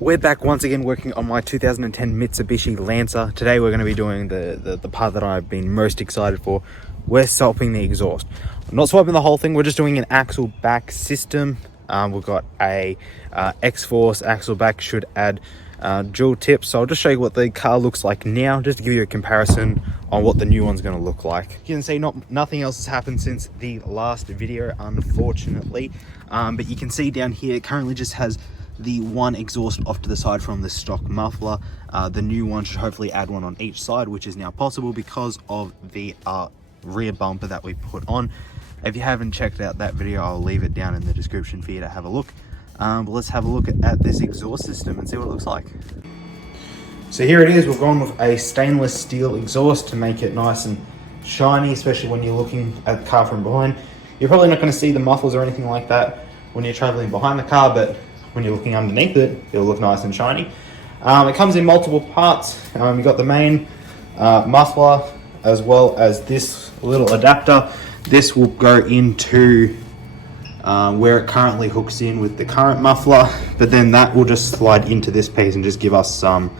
We're back once again working on my 2010 Mitsubishi Lancer. Today we're going to be doing the part that I've been most excited for. We're swapping the exhaust. I'm not swapping the whole thing, we're just doing an axle back system. We've got a Xforce axle back, should add dual tips. So I'll just show you what the car looks like now, just to give you a comparison on what the new one's going to look like. You can see nothing else has happened since the last video, unfortunately. But you can see down here, it currently just has the one exhaust off to the side from the stock muffler. The new one should hopefully add one on each side, which is now possible because of the rear bumper that we put on. If you haven't checked out that video, I'll leave it down in the description for you to have a look. But let's have a look at this exhaust system and see what it looks like. So here it is. We've gone with a stainless steel exhaust to make it nice and shiny, especially when you're looking at the car from behind. You're probably not going to see the mufflers or anything like that when you're traveling behind the car, but when you're looking underneath it, it'll look nice and shiny. It comes in multiple parts. You've got the main muffler, as well as this little adapter. This will go into where it currently hooks in with the current muffler, but then that will just slide into this piece and just give us some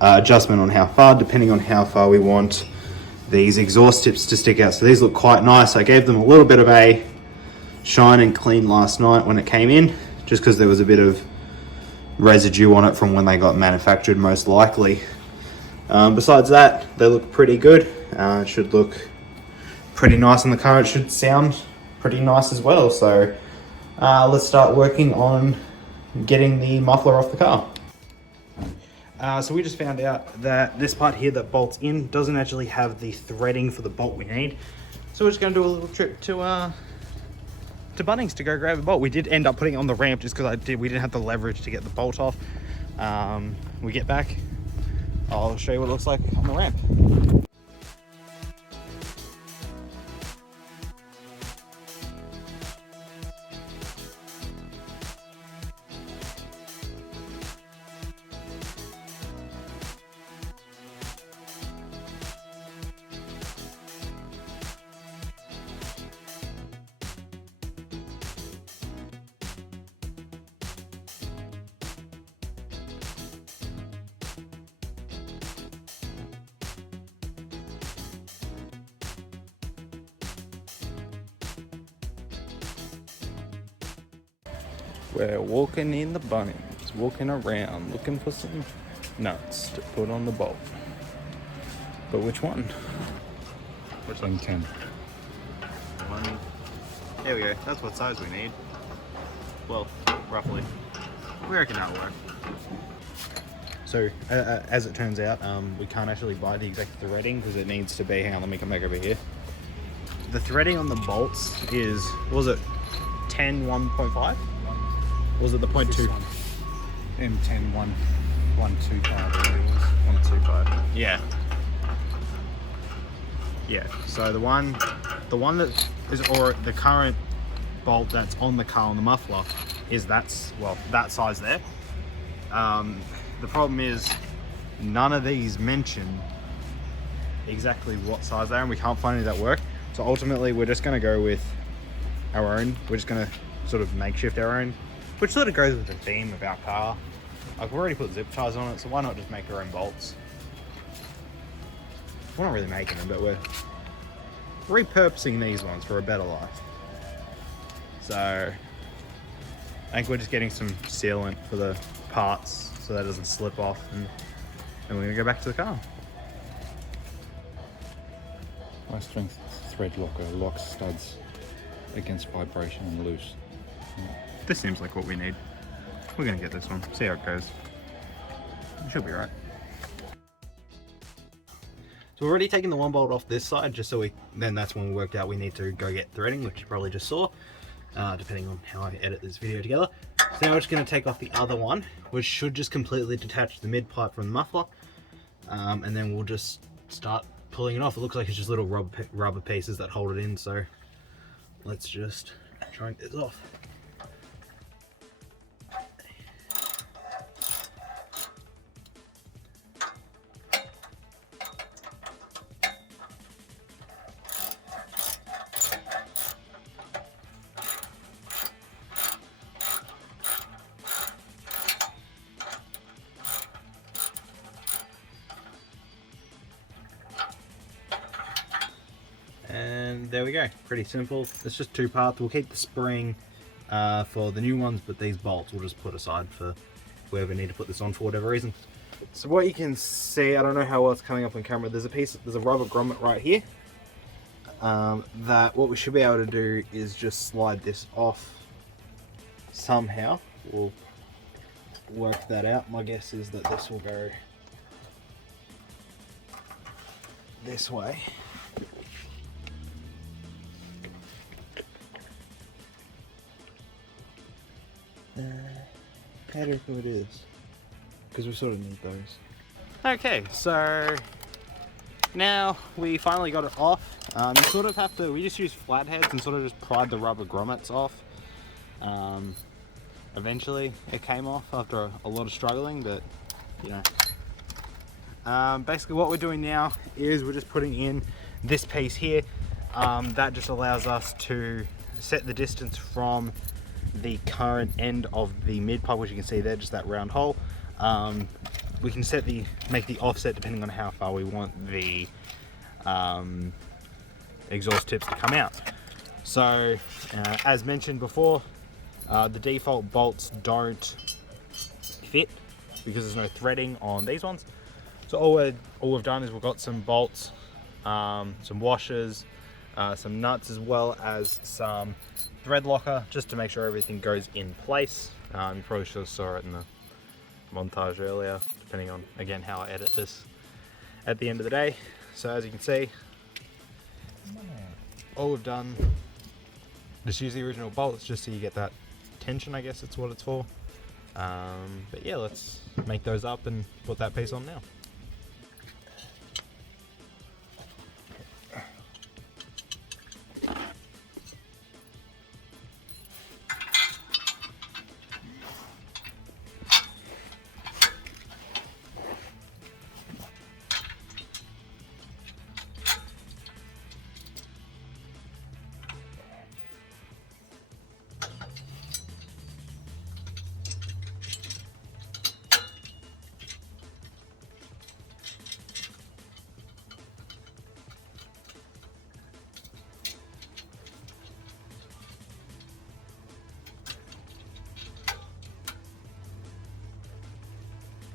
adjustment on how far, depending on how far we want these exhaust tips to stick out. So these look quite nice. I gave them a little bit of a shine and clean last night when it came in, just because there was a bit of residue on it from when they got manufactured, most likely. Besides that, they look pretty good. It should look pretty nice in the car. It should sound pretty nice as well. So let's start working on getting the muffler off the car. So we just found out that this part here that bolts in doesn't actually have the threading for the bolt we need. So we're just going to do a little trip to Bunnings to go grab a bolt. We did end up putting it on the ramp just because we didn't have the leverage to get the bolt off. We get back, I'll show you what it looks like on the ramp. We're walking in the Bunnings, walking around, looking for some nuts to put on the bolt. But which one? Which one? 10. One. There we go. That's what size we need. Well, roughly. We reckon that'll work. So, as it turns out, we can't actually buy the exact threading because it needs to be, hang on, let me come back over here. The threading on the bolts is, what was it, 10 1.5? Was it the 0.2? M10 125. 125. Yeah. Yeah. So the one that is, or the current bolt that's on the car on the muffler is that size there. The problem is none of these mention exactly what size they are, and we can't find any that work. So ultimately, we're just going to go with our own. We're just going to sort of makeshift our own, which sort of goes with the theme of our car. I've already put zip ties on it, so why not just make our own bolts? We're not really making them, but we're repurposing these ones for a better life. So I think we're just getting some sealant for the parts so that it doesn't slip off, and then we're gonna go back to the car. High strength thread locker locks studs against vibration and loose. This seems like what we need. We're gonna get this one, see how it goes. It should be right. So we've already taken the one bolt off this side, just so then that's when we worked out we need to go get threading, which you probably just saw, depending on how I edit this video together. So now we're just gonna take off the other one, which should just completely detach the mid pipe from the muffler, and then we'll just start pulling it off. It looks like it's just little rubber pieces that hold it in, so let's just try and get this off. there we go. Pretty simple. It's just 2 parts. We'll keep the spring for the new ones, but these bolts we'll just put aside for whoever need to put this on for whatever reason. So what you can see, I don't know how well it's coming up on camera, there's a rubber grommet right here. That what we should be able to do is just slide this off somehow. We'll work that out. My guess is that this will go this way. How do you reckon it is? Because we sort of need those. Okay, so now we finally got it off. You sort of have to, we just use flatheads and sort of just pried the rubber grommets off. Eventually it came off after a lot of struggling, but you know. Basically what we're doing now is we're just putting in this piece here. That just allows us to set the distance from the current end of the mid pipe, which you can see there, just that round hole. We can make the offset depending on how far we want the exhaust tips to come out. So as mentioned before, the default bolts don't fit because there's no threading on these ones. So all we've done is we've got some bolts, some washers, some nuts, as well as some thread locker, just to make sure everything goes in place. You probably should have saw it in the montage earlier, depending on again how I edit this at the end of the day. So as you can see, all we've done, just use the original bolts just so you get that tension, I guess that's what it's for. But yeah, let's make those up and put that piece on now.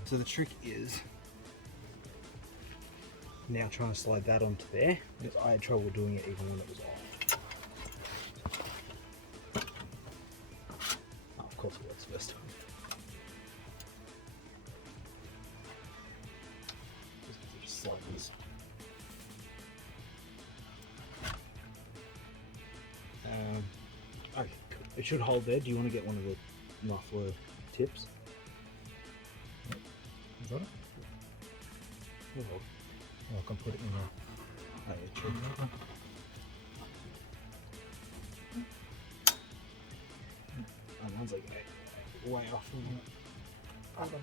So the trick is now trying to slide that onto there, because I had trouble doing it even when it was off. Oh, of course it works first time. Just slide this. Okay, cool. It should hold there. Do you want to get one of the muffler tips? Is that it? Oh, I can put it in there. Oh, yeah, true. Oh, mine's like way off from here. Okay.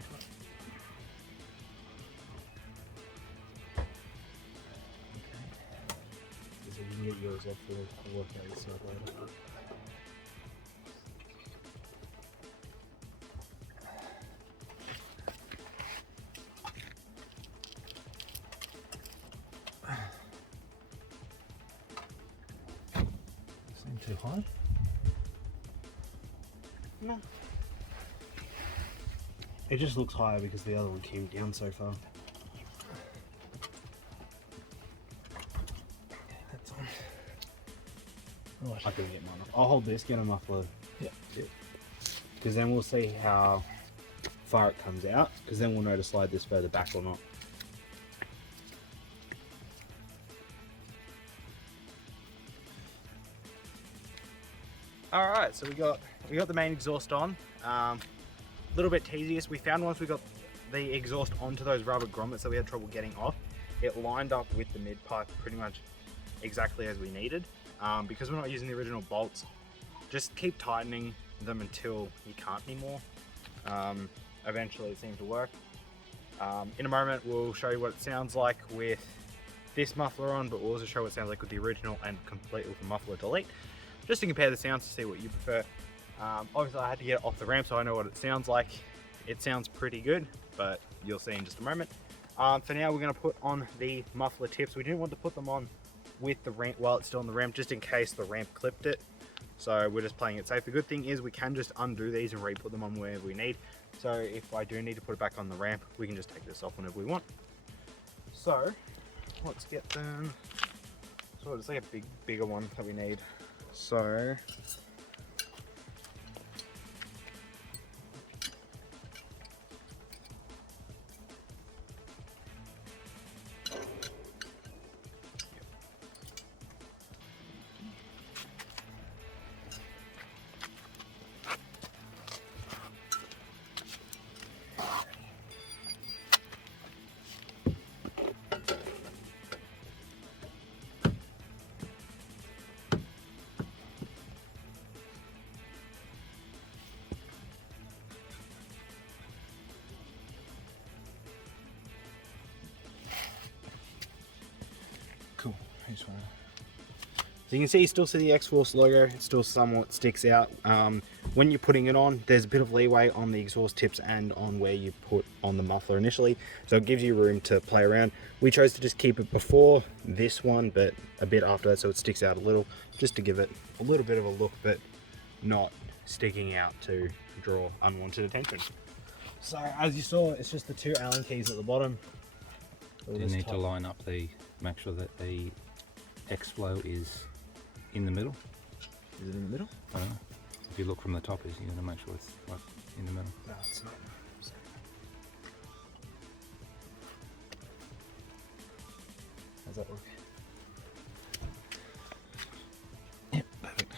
So you can get yours off the work out yourself later. Too high? No. It just looks higher because the other one came down so far. Okay, that's on. Right. I can get mine off. I'll hold this, get a muffler. Yeah. Because then we'll see how far it comes out, because then we'll know to slide this further back or not. All right, so we got the main exhaust on. A little bit tedious. We found once we got the exhaust onto those rubber grommets that we had trouble getting off, it lined up with the mid pipe pretty much exactly as we needed. Because we're not using the original bolts, just keep tightening them until you can't anymore. Eventually it seemed to work. In a moment we'll show you what it sounds like with this muffler on, but we'll also show what it sounds like with the original and complete with the muffler delete, just to compare the sounds to see what you prefer. Obviously I had to get it off the ramp so I know what it sounds like. It sounds pretty good, but you'll see in just a moment. For now we're going to put on the muffler tips. We didn't want to put them on with the ramp while it's still on the ramp, just in case the ramp clipped it. So we're just playing it safe. The good thing is we can just undo these and re-put them on wherever we need. So if I do need to put it back on the ramp, we can just take this off whenever we want. So let's get them. So it's like a bigger one that we need. So Cool. Here's one. so you can see, you still see the Xforce logo. It still somewhat sticks out. When you're putting it on, there's a bit of leeway on the exhaust tips and on where you put on the muffler initially, so it gives you room to play around. We chose to just keep it before this one, but a bit after that, so it sticks out a little, just to give it a little bit of a look, but not sticking out to draw unwanted attention. So as you saw, it's just the two Allen keys at the bottom. Do you need to line up make sure that the X flow is in the middle? Is it in the middle? I don't know. If you look from the top, you're going to make sure it's right in the middle. No, it's not. How's that work? Yep, perfect.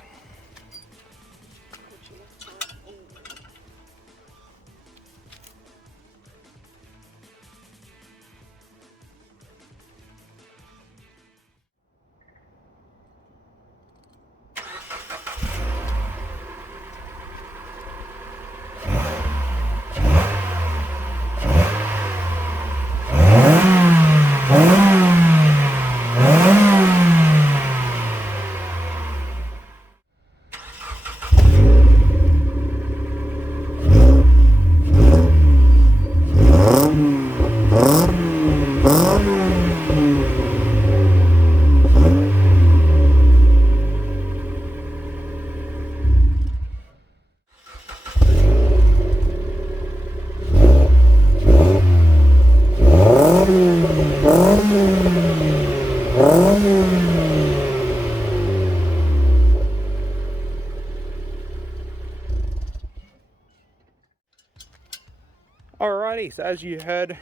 Alrighty, so as you heard,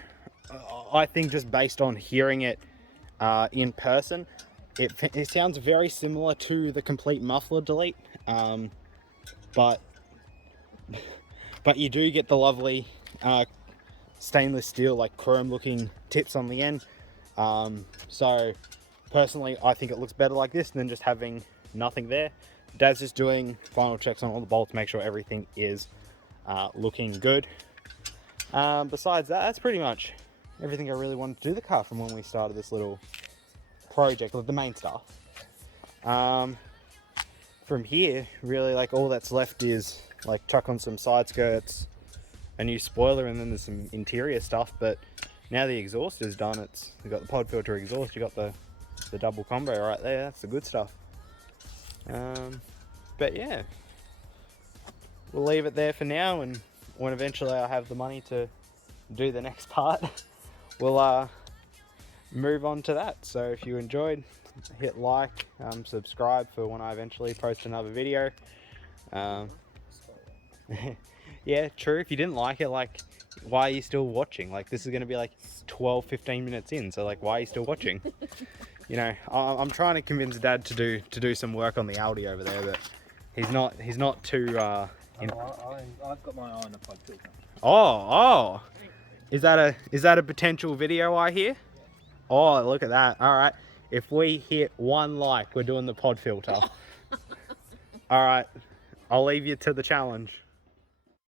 I think just based on hearing it in person, it sounds very similar to the complete muffler delete, but you do get the lovely stainless steel, like chrome looking tips on the end. So personally, I think it looks better like this than just having nothing there. Dad's just doing final checks on all the bolts, make sure everything is looking good. Besides that, that's pretty much everything I really wanted to do the car from when we started this little project, like the main stuff. From here, really, like all that's left is like chuck on some side skirts, a new spoiler, and then there's some interior stuff. But now the exhaust is done. You've got the pod filter exhaust, you got the double combo right there. That's the good stuff. But yeah, we'll leave it there for now, and when eventually I have the money to do the next part, we'll move on to that. So if you enjoyed, hit like, subscribe for when I eventually post another video. Yeah, true. If you didn't like it, like, why are you still watching? Like, this is going to be like 12-15 minutes in, so like, why are you still watching? You know, I'm trying to convince Dad to do some work on the Audi over there, but he's not too I've got my eye on the pod filter. Oh, is that a potential video I hear? Oh, look at that. All right, if we hit 1 like, we're doing the pod filter. All right, I'll leave you to the challenge.